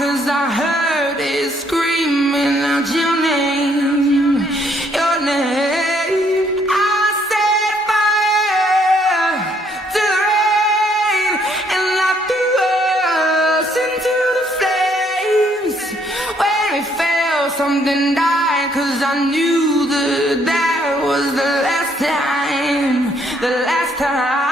'cause I heard it screaming out your name, your name. I set fire to the rain, and I threw us into the flames. When we fell, something died, 'cause I knew that that was the last time, the last time.